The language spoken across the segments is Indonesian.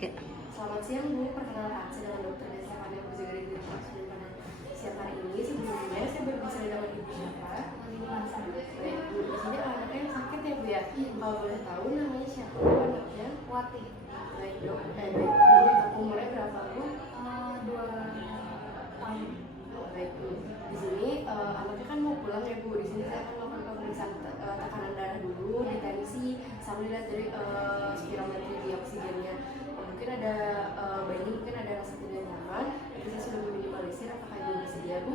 Oke. Selamat siang Bu, perkenalkan saya dengan Dokter Desa yang berjaga di Klinik pada siang hari ini. Sebelumnya saya berbicara dengan Ibu siapa? Baik Bu, di sini anaknya yang sakit ya Bu ya? Kalau boleh tahu namanya siapa Bu anaknya? Wati. Baik Dok, baik Bu, umurnya berapa Bu? 2 tahun. Baik Bu, di sini anaknya kan mau pulang ya Bu. Di sini saya akan melakukan pemeriksaan tekanan darah dulu, detensi, sambil lihat dari spirometri di oksigennya. Mungkin ada bayi mungkin ada rasa tidak nyaman, jadi saya sudah meminimalisir. Apakah Ibu bersedia Bu?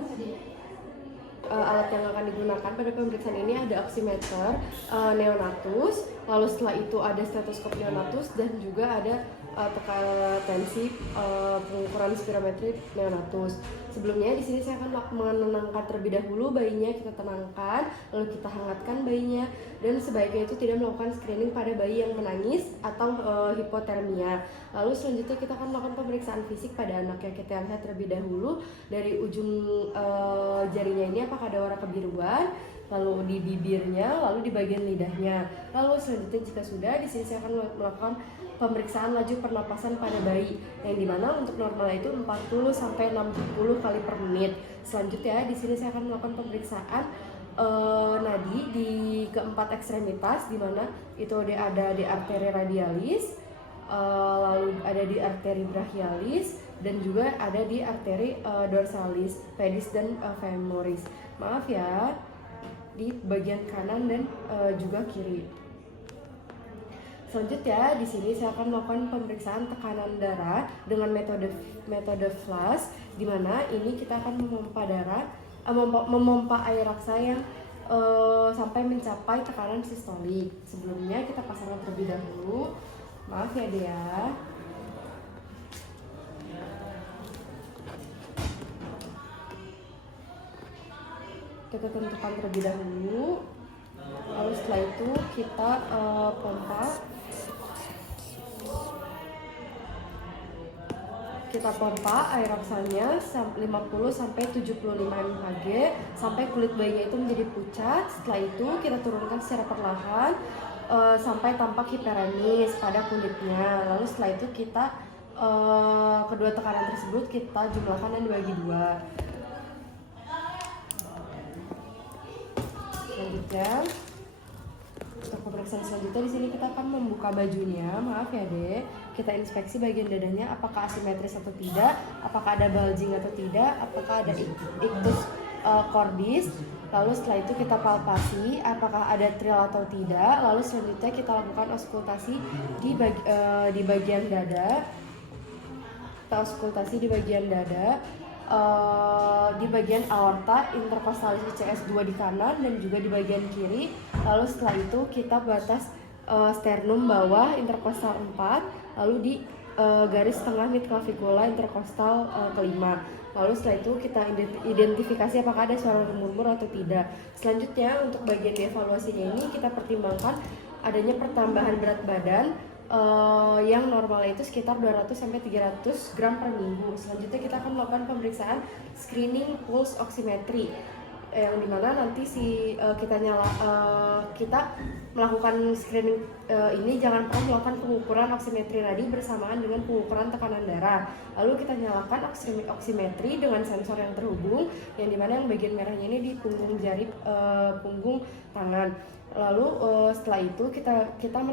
Alat yang akan digunakan pada pemeriksaan ini ada oximeter neonatus, lalu setelah itu ada stetoskop neonatus dan juga ada tekanan tensi pengukuran spirometri neonatus. Sebelumnya di sini saya akan menenangkan terlebih dahulu bayinya, kita tenangkan, lalu kita hangatkan bayinya, dan sebaiknya itu tidak melakukan screening pada bayi yang menangis atau hipotermia. Lalu selanjutnya kita akan melakukan pemeriksaan fisik pada anak yang kita lihat terlebih dahulu dari ujung jarinya ini apakah ada warna kebiruan, lalu di bibirnya, lalu di bagian lidahnya. Lalu selanjutnya jika sudah, di sini saya akan melakukan pemeriksaan laju pernapasan pada bayi yang dimana untuk normal itu 40 sampai 60 kali per menit. Selanjutnya di sini saya akan melakukan pemeriksaan nadi di keempat ekstremitas, dimana itu ada di arteri radialis, lalu ada di arteri brachialis, dan juga ada di arteri dorsalis, pedis dan femoris. Maaf ya, di bagian kanan dan juga kiri. Selanjutnya di sini saya akan melakukan pemeriksaan tekanan darah dengan metode flash, di mana ini kita akan memompa darah, memompa air raksa yang sampai mencapai tekanan sistolik. Sebelumnya kita pasangkan terlebih dahulu. Maaf ya Dea. Kita tentukan terlebih dahulu. Lalu setelah itu kita pompa air raksanya 50 sampai 75 mhg sampai kulit bayinya itu menjadi pucat. Setelah itu kita turunkan secara perlahan sampai tampak hiperemis pada kulitnya. Lalu setelah itu kita kedua tekanan tersebut kita jumlahkan dan dibagi dua. Selanjutnya untuk pemeriksaan selanjutnya di sini kita akan membuka bajunya. Maaf ya Dek, kita inspeksi bagian dadanya apakah asimetris atau tidak, apakah ada bulging atau tidak, apakah ada ictus cordis. Lalu setelah itu kita palpasi apakah ada trill atau tidak. Lalu selanjutnya kita lakukan auskultasi di bagian dada. Kita auskultasi di bagian dada, di bagian aorta intercostalis ICS2 di kanan dan juga di bagian kiri. Lalu setelah itu kita batas sternum bawah interkostal 4, lalu di garis tengah midclavicula interkostal kelima. Lalu setelah itu kita identifikasi apakah ada suara murmur atau tidak. Selanjutnya untuk bagian evaluasinya ini kita pertimbangkan adanya pertambahan berat badan yang normalnya itu sekitar 200 sampai 300 gram per minggu. Selanjutnya kita akan melakukan pemeriksaan screening pulse oximetry yang dimana nanti kita melakukan screening ini jangan pernah melakukan pengukuran oximetri nadi bersamaan dengan pengukuran tekanan darah. Lalu kita nyalakan oximetri dengan sensor yang terhubung, yang dimana yang bagian merahnya ini di punggung jari punggung tangan. Lalu setelah itu kita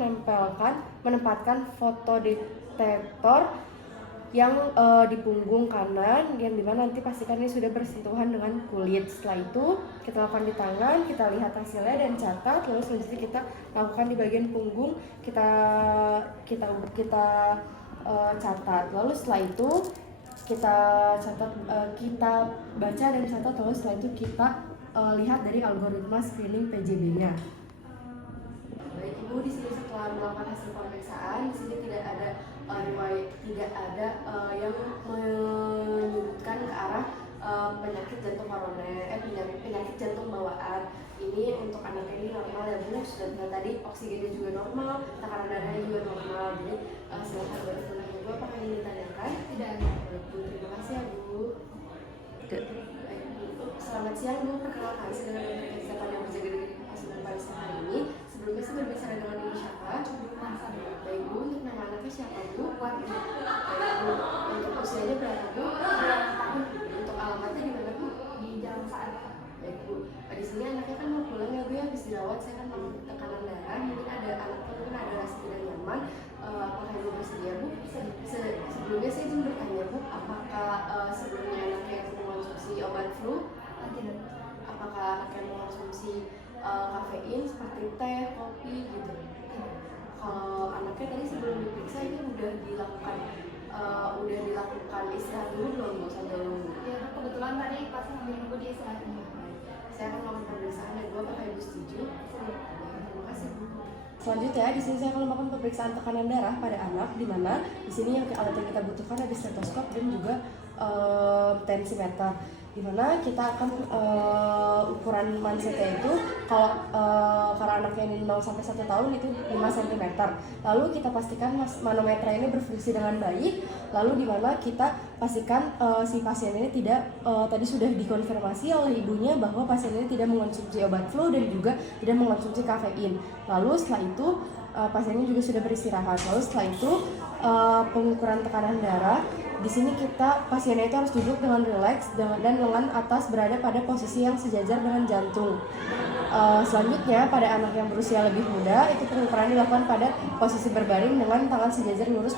menempatkan fotodetektor yang di punggung kanan, yang dimana nanti pastikan ini sudah bersentuhan dengan kulit. Setelah itu kita lakukan di tangan, kita lihat hasilnya dan catat. Lalu selanjutnya kita lakukan di bagian punggung, kita catat. Lalu setelah itu kita catat, kita baca dan catat. Lalu setelah itu kita lihat dari algoritma screening PJB-nya. Baik Ibu, di sini setelah melakukan hasil pemeriksaan, di sini tidak ada yang menyebutkan ke arah penyakit jantung koroner, penyakit jantung bawaan. Ini untuk anak ini normal ya Bu, sudah tadi oksigennya juga normal, tekanan darahnya juga normal. Jadi silakan boleh Bu, apakah ingin ditanyakan? Tidak ada. Bu, terima kasih ya Bu. Baik Bu, selamat siang Bu, perkenalkan saya dengan Dokter Kesehatan yang berjaga di Asuhan Paris hari ini. Sebelumnya saya berbicara dengan Ibu siapa? Masa. Baik Bu, untuk nama anaknya siapa Bu? Wati. anaknya kan mau pulang ya Bu ya, habis dirawat. Saya kan mau tekanan darah, mungkin ada anaknya mungkin ada rasa tidak nyaman. Apakah Ibu bersedia Bu? Sebelumnya saya ingin bertanya Bu, apakah sebelumnya anaknya itu mengonsumsi obat flu? Tidak. Apakah anaknya mengonsumsi kafein seperti teh, kopi gitu? Kalau anaknya tadi sebelum diperiksa ini udah dilakukan istirahat dulu belum Bu sambil nunggu? Ya kebetulan tadi pas sambil nunggu dia istirahat dulu. Saya akan melakukan pemeriksaan yang dua, apakah Ibu setuju? Terima kasih Bu. Selanjutnya di sini saya akan melakukan pemeriksaan tekanan darah pada anak, di mana di sini yang alat yang kita butuhkan ada stetoskop dan juga tensimeter, di mana kita akan ukuran mansetnya itu kalau karena anaknya ini 0 sampai 1 tahun itu 5 cm. Lalu kita pastikan manometer ini berfungsi dengan baik. Lalu di mana kita pastikan si pasien ini tidak tadi sudah dikonfirmasi oleh ibunya bahwa pasien ini tidak mengonsumsi obat flu dan juga tidak mengonsumsi kafein. Lalu setelah itu pasiennya juga sudah beristirahat. Lalu setelah itu pengukuran tekanan darah. Di sini pasiennya itu harus duduk dengan rileks dan lengan atas berada pada posisi yang sejajar dengan jantung. Selanjutnya pada anak yang berusia lebih muda itu pengukuran dilakukan pada posisi berbaring dengan tangan sejajar lurus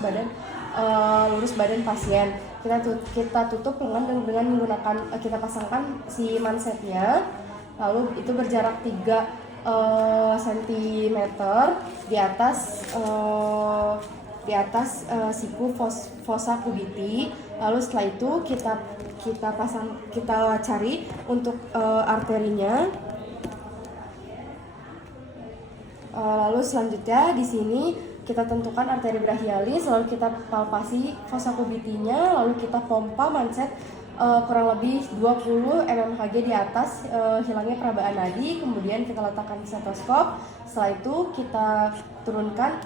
badan pasien. Kita tutup lengan dengan menggunakan kita pasangkan si mansetnya. Lalu itu berjarak 3 cm di atas siku fossa cubiti. Lalu setelah itu kita cari untuk arterinya. Lalu selanjutnya di sini kita tentukan arteri brachialis, lalu kita palpasi fossa cubitinya, lalu kita pompa manset kurang lebih 20 mmHg di atas hilangnya perabaan nadi. Kemudian kita letakkan stetoskop. Setelah itu kita turunkan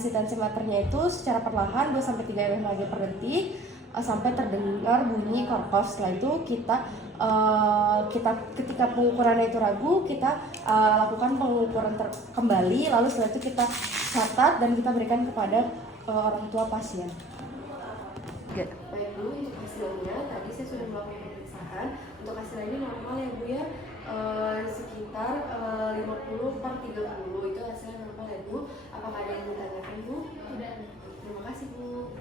si tensimeternya itu secara perlahan 2-3 mmHg per detik sampai terdengar bunyi korkos. Setelah itu kita ketika pengukurannya itu ragu, kita lakukan pengukuran kembali. Lalu setelah itu kita catat dan kita berikan kepada orang tua pasien. Baik Bu, untuk hasilnya tadi saya sudah melakukan pemeriksaan. Untuk hasilnya ini normal ya Bu ya, sekitar 50/30 itu hasilnya normal ya Bu. Apakah ada yang ditanyakan Bu? Tidak. Terima kasih Bu.